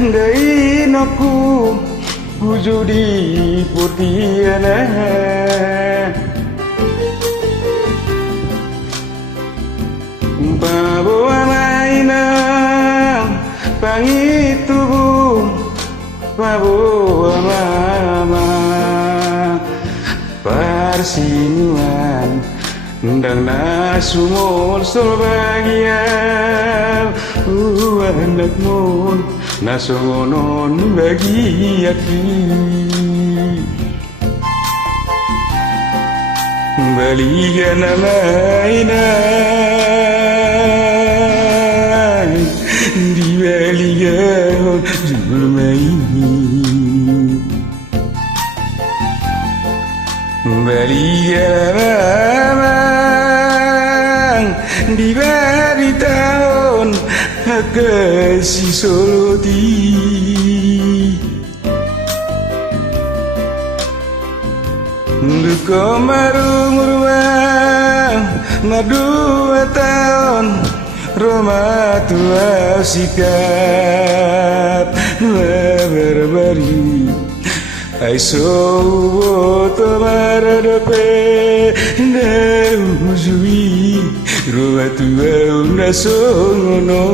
Dari naku Pujudi putiana Bawa maina Pangitubu Bawa mama Parsinuan Ndang nasumol solbagian anak mon nasonon bagi aki balikan mainan di balikan julmain balikan di bari tahun kasih soloti duka marung rumah madua tahun Roma tua sikat berbari aiso tomaradope nauzui Roma tua unasono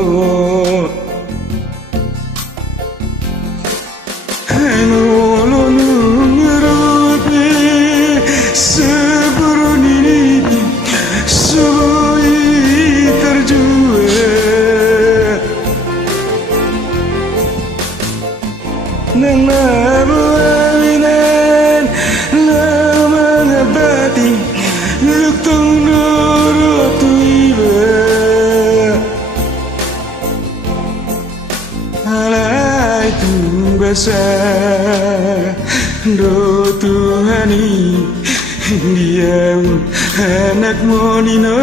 Nang nabuhawinan lamang abati luktong noroto iba alay tumbasa do Tuhani diam anak monino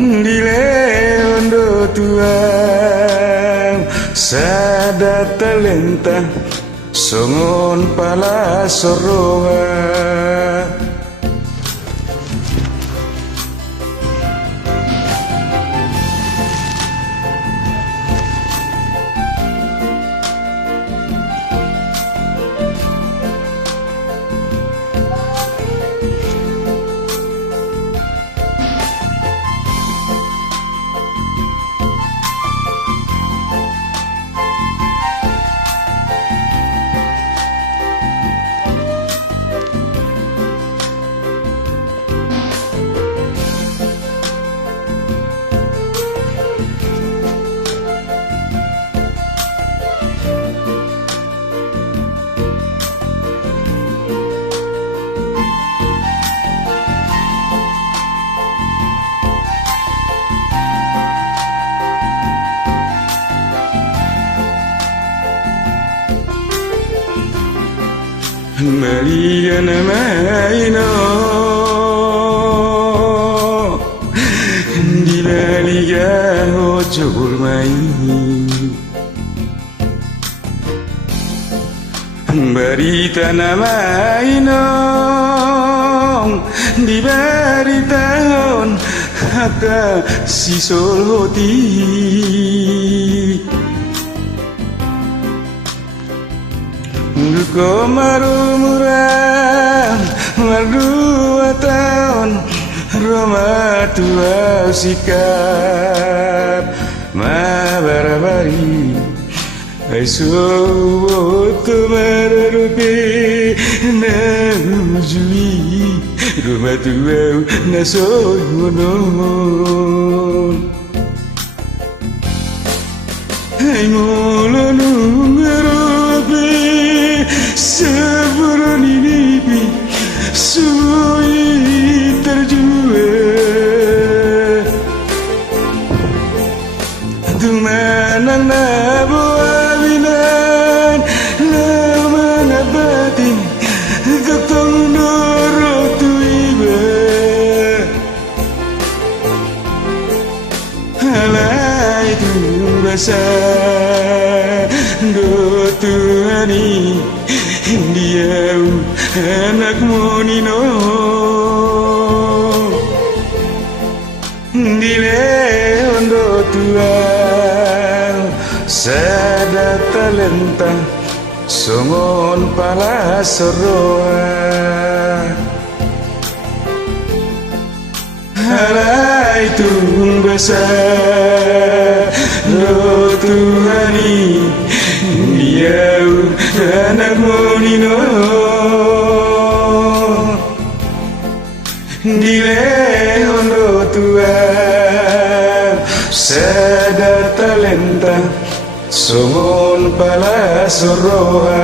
di leon do tuang sada talenta songon pala soroa Maria namaino di baliga ojol mai barita namaino di baritaon haka sisol hoti duka marumurang madua tahun Roma tua sikat mabarabari aiso tomararupe naujui Roma tua nasono ai molonu Sebulan ini semua terjual Dumanang nabuhawinan lamang abatin Tatang noroto iba Halay tumbasa do Tuhani dia anak monino di leon do tua sada talenta songon pala soroa halai tung basa lo Tuhani diau anak monino dile ondo tua sada talenta songon pala soroa